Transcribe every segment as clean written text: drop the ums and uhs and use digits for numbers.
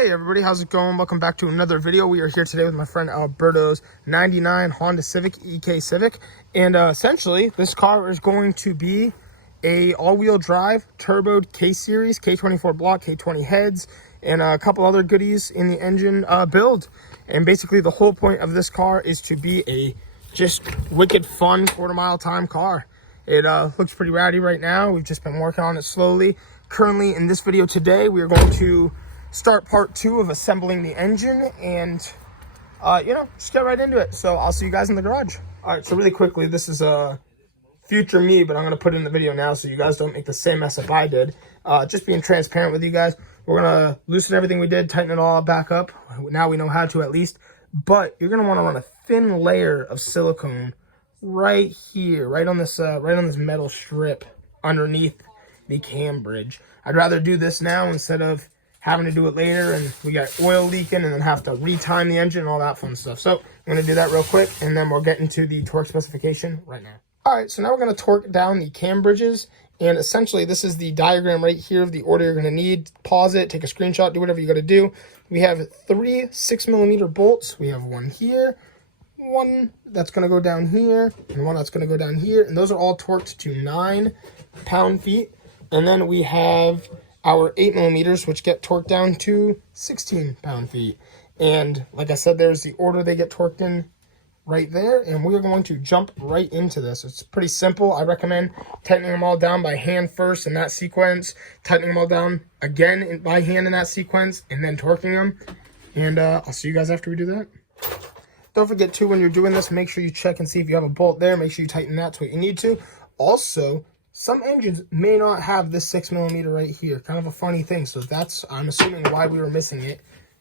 Hey everybody, how's it going? Welcome back to another video. We are here today with my friend Alberto's 99 Honda Civic, EK Civic. And essentially, this car is going to be a all-wheel drive, turboed K-Series, K24 block, K20 heads, and a couple other goodies in the engine build. And basically, the whole point of this car is to be a just wicked fun quarter-mile time car. It looks pretty rowdy right now. We've just been working on it slowly. Currently, in this video today, we are going to start part 2 of assembling the engine and just get right into it. So I'll see you guys in the garage. All right, so really quickly, this is a future me, but I'm going to put it in the video now so you guys don't make the same mess up I did. Just being transparent with you guys, we're going to loosen everything we did, tighten it all back up. Now we know how to, at least, but you're going to want to run a thin layer of silicone right here, right on this metal strip underneath the cam bridge. I'd rather do this now instead of having to do it later and we got oil leaking and then have to retime the engine and all that fun stuff. So I'm going to do that real quick and then we'll get into the torque specification right now. All right, so now we're going to torque down the cam bridges, and essentially this is the diagram right here of the order you're going to need. Pause it, take a screenshot, do whatever you got to do. We have 3 6mm bolts. We have one here, one that's going to go down here, and one that's going to go down here, and those are all torqued to 9 pound-feet. And then we have our 8mm, which get torqued down to 16 pound-feet. And like I said, there's the order they get torqued in right there. And we're going to jump right into this. It's pretty simple. I recommend tightening them all down by hand first in that sequence, tightening them all down again by hand in that sequence, and then torquing them. And I'll see you guys after we do that. Don't forget too, when you're doing this, make sure you check and see if you have a bolt there. Make sure you tighten that to what you need to. Also, some engines may not have this 6mm right here. Kind of a funny thing. So that's, I'm assuming, why we were missing it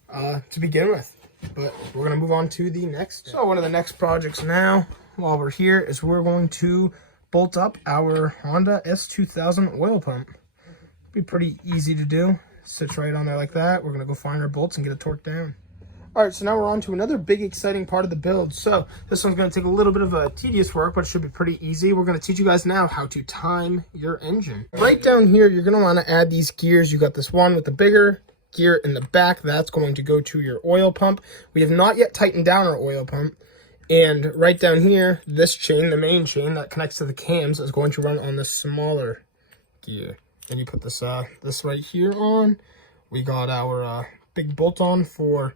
to begin with. But we're going to move on to the next. So one of the next projects now, while we're here, is we're going to bolt up our Honda S2000 oil pump. Be pretty easy to do. Sits right on there like that. We're going to go find our bolts and get it torqued down. All right, so now we're on to another big, exciting part of the build. So this one's going to take a little bit of a tedious work, but it should be pretty easy. We're going to teach you guys now how to time your engine. Right down here, you're going to want to add these gears. You got this one with the bigger gear in the back. That's going to go to your oil pump. We have not yet tightened down our oil pump. And right down here, this chain, the main chain that connects to the cams, is going to run on the smaller gear. And you put this right here on. We got our big bolt on for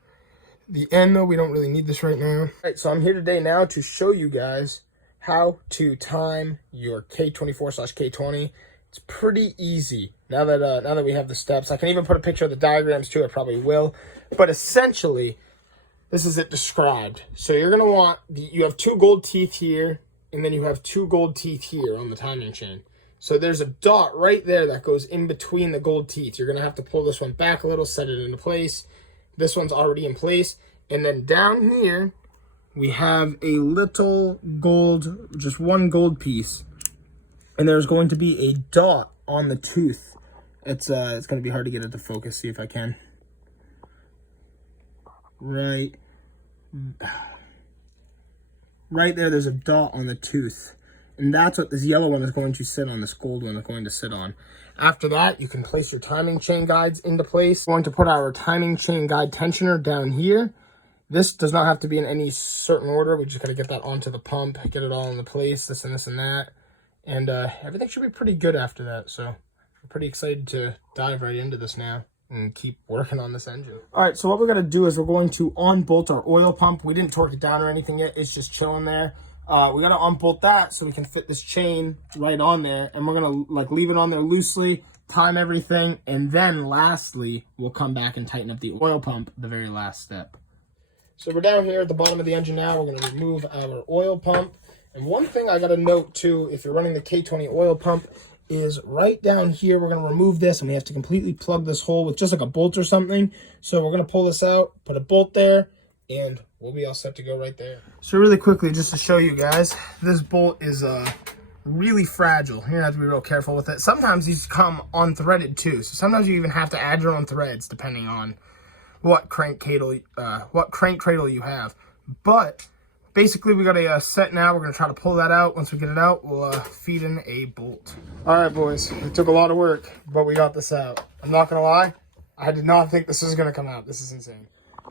the end, though. We don't really need this right now. All right, so I'm here today now to show you guys how to time your K24/K20. It's pretty easy now that we have the steps. I can even put a picture of the diagrams too. I probably will, but essentially, this is it described. So you're gonna want you have 2 gold teeth here, and then you have 2 gold teeth here on the timing chain. So there's a dot right there that goes in between the gold teeth. You're gonna have to pull this one back a little, set it into place. This one's already in place. And then down here, we have a little gold, just one gold piece. And there's going to be a dot on the tooth. It's going to be hard to get it to focus. See if I can. Right there, there's a dot on the tooth. And that's what this yellow one is going to sit on, this gold one is going to sit on. After that, you can place your timing chain guides into place. We're going to put our timing chain guide tensioner down here. This does not have to be in any certain order. We just got to get that onto the pump, get it all into place, this and this and that. And everything should be pretty good after that. So I'm pretty excited to dive right into this now and keep working on this engine. All right, so what we're going to do is we're going to unbolt our oil pump. We didn't torque it down or anything yet. It's just chilling there. We got to unbolt that so we can fit this chain right on there. And we're going to leave it on there loosely, time everything. And then lastly, we'll come back and tighten up the oil pump, the very last step. So we're down here at the bottom of the engine now. We're going to remove our oil pump. And one thing I got to note too, if you're running the K20 oil pump, is right down here, we're going to remove this and we have to completely plug this hole with just like a bolt or something. So we're going to pull this out, put a bolt there, and we'll be all set to go right there. So really quickly, just to show you guys, this bolt is really fragile. You're going to have to be real careful with it. Sometimes these come unthreaded too. So sometimes you even have to add your own threads depending on what crank cradle you have. But basically, we got a set now. We're going to try to pull that out. Once we get it out, we'll feed in a bolt. All right, boys. It took a lot of work, but we got this out. I'm not going to lie. I did not think this was going to come out. This is insane.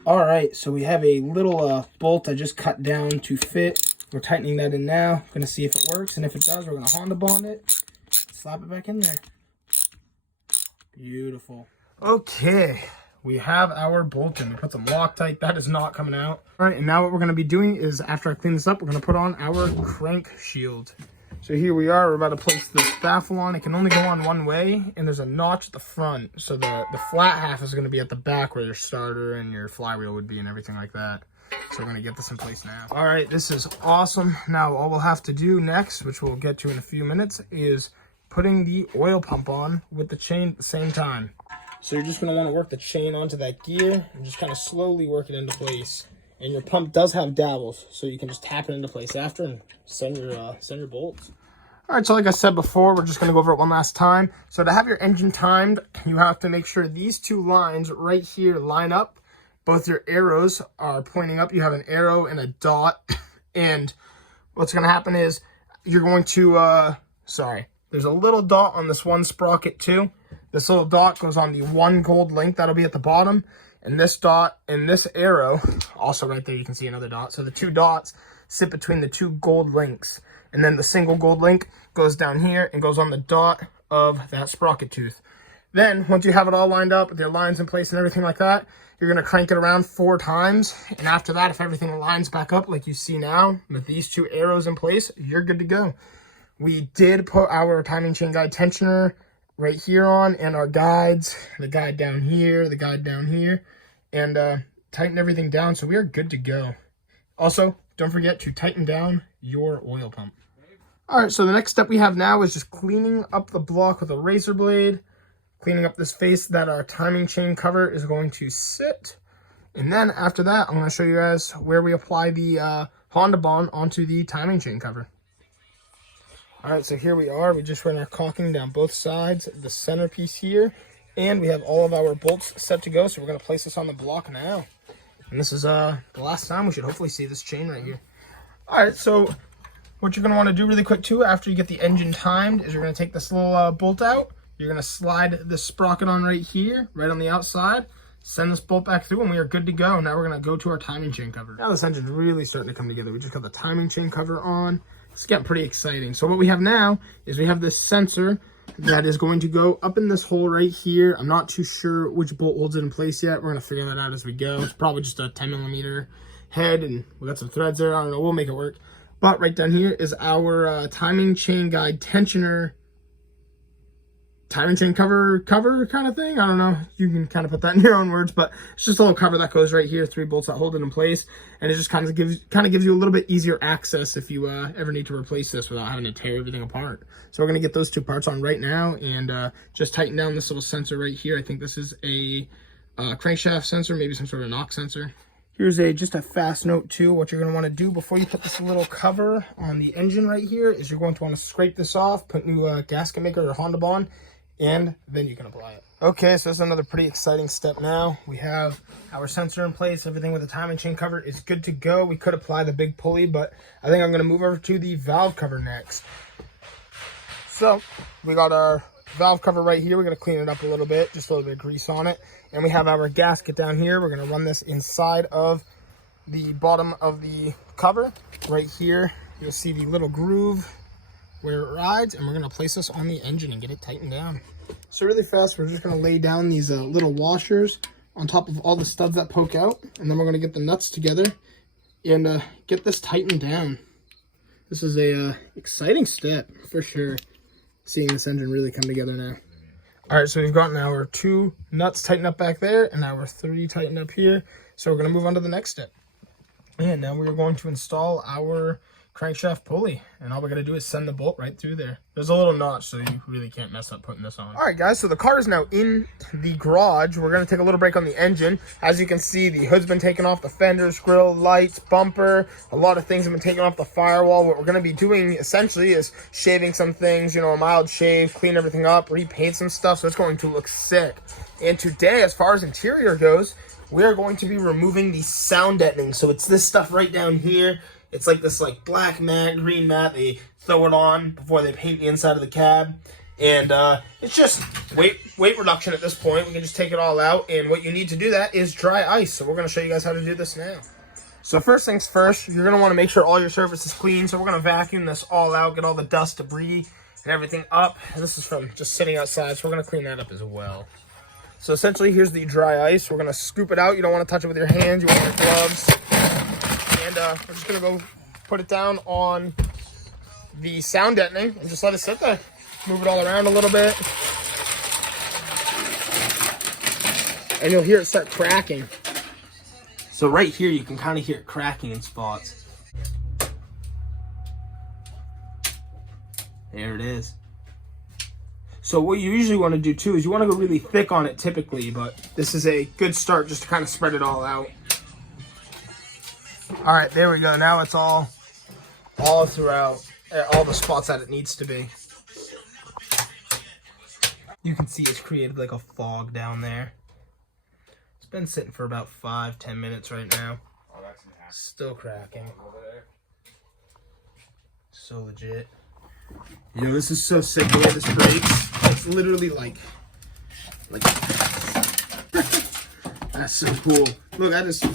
All right, so we have a little bolt I just cut down to fit. We're tightening that in now. Going to see if it works, and if it does, we're going to Honda bond it. Slap it back in there. Beautiful. Okay, we have our bolt in. We put some Loctite. That is not coming out. All right, and now what we're going to be doing is, after I clean this up, we're going to put on our crank shield. So here we are. We're about to place this baffle on. It can only go on one way, and there's a notch at the front. So the flat half is going to be at the back where your starter and your flywheel would be and everything like that. So we're going to get this in place now. All right, this is awesome. Now all we'll have to do next, which we'll get to in a few minutes, is putting the oil pump on with the chain at the same time. So you're just going to want to work the chain onto that gear and just kind of slowly work it into place. And your pump does have dabbles, so you can just tap it into place after and send your bolts. All right, so like I said before, we're just going to go over it one last time. So to have your engine timed, you have to make sure these two lines right here line up. Both your arrows are pointing up. You have an arrow and a dot. And what's going to happen is you're going to, there's a little dot on this one sprocket too. This little dot goes on the one gold link that'll be at the bottom. And this dot and this arrow, also right there, you can see another dot. So the two dots sit between the two gold links. And then the single gold link goes down here and goes on the dot of that sprocket tooth. Then, once you have it all lined up with your lines in place and everything like that, you're going to crank it around 4 times. And after that, if everything lines back up like you see now, with these two arrows in place, you're good to go. We did put our timing chain guide tensioner right here on, and our guides, the guide down here, the guide down here, and tighten everything down, so we are good to go. Also, don't forget to tighten down your oil pump. All right, so the next step we have now is just cleaning up the block with a razor blade, cleaning up this face that our timing chain cover is going to sit, and then after that, I'm going to show you guys where we apply the Honda bond onto the timing chain cover. All right, so here we are. We just ran our caulking down both sides, the centerpiece here, and we have all of our bolts set to go. So we're going to place this on the block now. And this is the last time we should hopefully see this chain right here. All right, so what you're going to want to do really quick too, after you get the engine timed, is you're going to take this little bolt out. You're going to slide this sprocket on right here, right on the outside. Send this bolt back through, and we are good to go. Now we're going to go to our timing chain cover. Now this engine's really starting to come together. We just got the timing chain cover on. It's getting pretty exciting. So what we have now is we have this sensor that is going to go up in this hole right here. I'm not too sure which bolt holds it in place yet. We're going to figure that out as we go. It's probably just a 10mm head, and we got some threads there. I don't know. We'll make it work. But right down here is our timing chain guide tensioner, timing chain cover kind of thing. I don't know. You can kind of put that in your own words, but it's just a little cover that goes right here, 3 bolts that hold it in place, and it just kind of gives you a little bit easier access if you ever need to replace this without having to tear everything apart. So we're gonna get those 2 parts on right now and just tighten down this little sensor right here. I think this is a crankshaft sensor, maybe some sort of knock sensor. Here's just a fast note too. What you're going to want to do before you put this little cover on the engine right here is you're going to want to scrape this off, put new gasket maker or Honda bond, and then you can apply it. Okay, so this is another pretty exciting step now. We have our sensor in place. Everything with the timing chain cover is good to go. We could apply the big pulley, but I think I'm going to move over to the valve cover next. So we got our valve cover right here. We're going to clean it up a little bit, just a little bit of grease on it. And we have our gasket down here. We're going to run this inside of the bottom of the cover. Right here, you'll see the little groove where it rides, and we're going to place this on the engine and get it tightened down. So really fast, we're just going to lay down these little washers on top of all the studs that poke out, and then we're going to get the nuts together and get this tightened down. This is a exciting step for sure, seeing this engine really come together now. All right, so we've gotten our 2 nuts tightened up back there and our 3 tightened up here. So we're going to move on to the next step. And now we're going to install our crankshaft pulley, and all we're going to do is send the bolt right through there. There's a little notch, so you really can't mess up putting this on. All right, guys, so the car is now in the garage. We're going to take a little break on the engine. As you can see, the hood's been taken off, the fenders, grill, lights, bumper, a lot of things have been taken off the firewall. What we're going to be doing essentially is shaving some things, you know, a mild shave, clean everything up, repaint some stuff, so it's going to look sick. And today, as far as interior goes, we're going to be removing the sound deadening. So it's this stuff right down here. It's like this black mat, green mat. They throw it on before they paint the inside of the cab. And it's just weight reduction at this point. We can just take it all out, and what you need to do that is dry ice. So we're going to show you guys how to do this now. So first things first, you're going to want to make sure all your surface is clean. So we're going to vacuum this all out, get all the dust, debris, and everything up. And this is from just sitting outside, so we're going to clean that up as well. So essentially, here's the dry ice. We're going to scoop it out. You don't want to touch it with your hands. You want your gloves. And we're just going to go put it down on the sound deadening and just let it sit there. Move it all around a little bit. And you'll hear it start cracking. So right here, you can kind of hear it cracking in spots. There it is. So what you usually want to do too is you want to go really thick on it typically, but this is a good start just to kind of spread it all out. All right, there we go. Now it's all throughout, all the spots that it needs to be. You can see it's created like a fog down there. Been sitting for about 5-10 minutes right now. Still cracking. So legit. You know, this is so sick the way this breaks. It's literally like that's so cool. Look, I just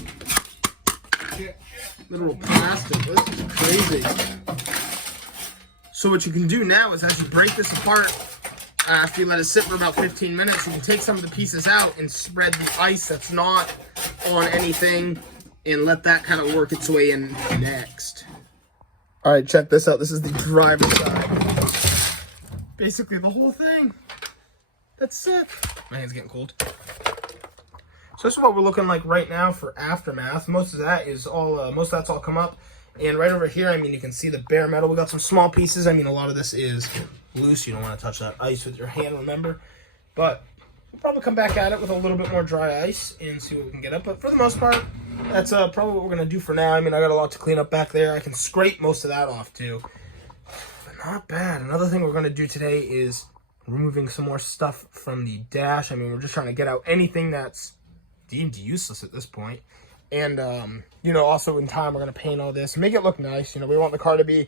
literal plastic. This is crazy. So what you can do now is as you break this apart, after you let it sit for about 15 minutes, you can take some of the pieces out and spread the ice that's not on anything and let that kind of work its way in next. All right, check this out. This is the driver's side. Basically the whole thing. That's sick. My hand's getting cold. So this is what we're looking like right now for aftermath. Most of that's all come up. And right over here, I mean, you can see the bare metal. We got some small pieces. I mean, a lot of this is loose. You don't want to touch that ice with your hand, remember. But we'll probably come back at it with a little bit more dry ice and see what we can get up. But for the most part, that's probably what we're going to do for now. I mean, I got a lot to clean up back there. I can scrape most of that off too. But not bad. Another thing we're going to do today is removing some more stuff from the dash. I mean, we're just trying to get out anything that's deemed useless at this point. And, you know, also in time, we're going to paint all this, make it look nice. You know, we want the car to be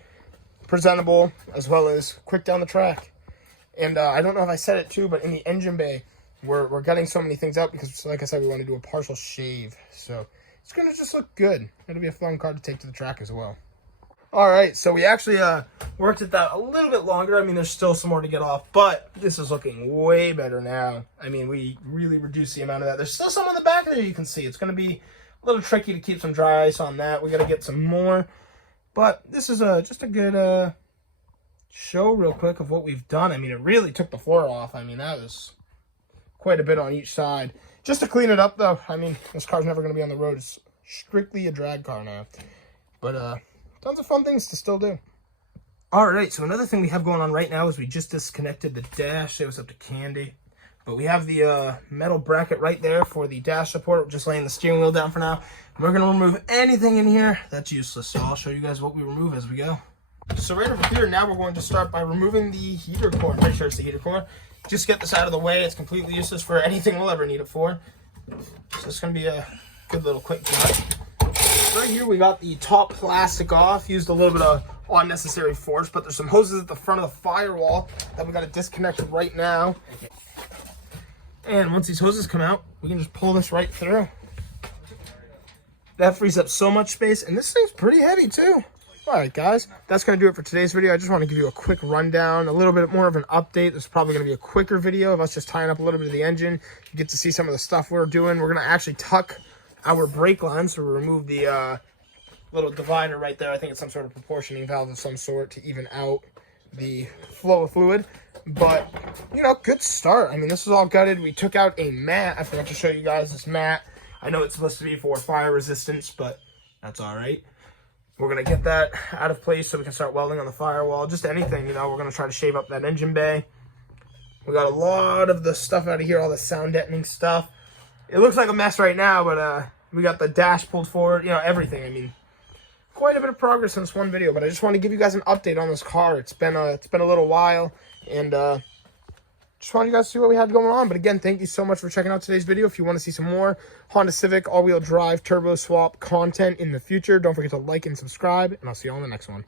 presentable as well as quick down the track. And I don't know if I said it too, but in the engine bay, we're getting so many things out because, like I said, we want to do a partial shave. So it's going to just look good. It'll be a fun car to take to the track as well. All right, so we actually worked at that a little bit longer. I mean, there's still some more to get off, but this is looking way better now. I mean, we really reduced the amount of that. There's still some on the back there you can see. It's going to be a little tricky to keep some dry ice on that. We got to get some more. But this is just a good show real quick of what we've done. I mean, it really took the floor off. I mean, that was quite a bit on each side. Just to clean it up, though, I mean, this car's never going to be on the road. It's strictly a drag car now. But tons of fun things to still do. All right, so another thing we have going on right now is we just disconnected the dash. It was up to Candy. But we have the metal bracket right there for the dash support. We're just laying the steering wheel down for now. And we're going to remove anything in here that's useless. So I'll show you guys what we remove as we go. So right over here, now we're going to start by removing the heater core. I'm pretty sure it's the heater core. Just get this out of the way. It's completely useless for anything we'll ever need it for. So it's going to be a good little quick cut. Right here, we got the top plastic off. Used a little bit of unnecessary force, but there's some hoses at the front of the firewall that we got to disconnect right now. And once these hoses come out, we can just pull this right through. That frees up so much space, and this thing's pretty heavy too. All right, guys, that's going to do it for today's video. I just want to give you a quick rundown, a little bit more of an update. This is probably going to be a quicker video of us just tying up a little bit of the engine. You get to see some of the stuff we're doing. We're going to actually tuck our brake line, so we remove the little divider right there. I think it's some sort of proportioning valve of some sort to even out the flow of fluid. But, you know, good start. I mean, this is all gutted. We took out a mat. I forgot to show you guys this mat. I know it's supposed to be for fire resistance, but that's all right. We're going to get that out of place so we can start welding on the firewall. Just anything, you know, we're going to try to shave up that engine bay. We got a lot of the stuff out of here, all the sound deadening stuff. It looks like a mess right now, but we got the dash pulled forward, you know, everything. I mean, quite a bit of progress in this one video, but I just want to give you guys an update on this car. It's been a little while, and just wanted you guys to see what we had going on. But again, thank you so much for checking out today's video. If you want to see some more Honda Civic all-wheel drive turbo swap content in the future, don't forget to like and subscribe, and I'll see you on the next one.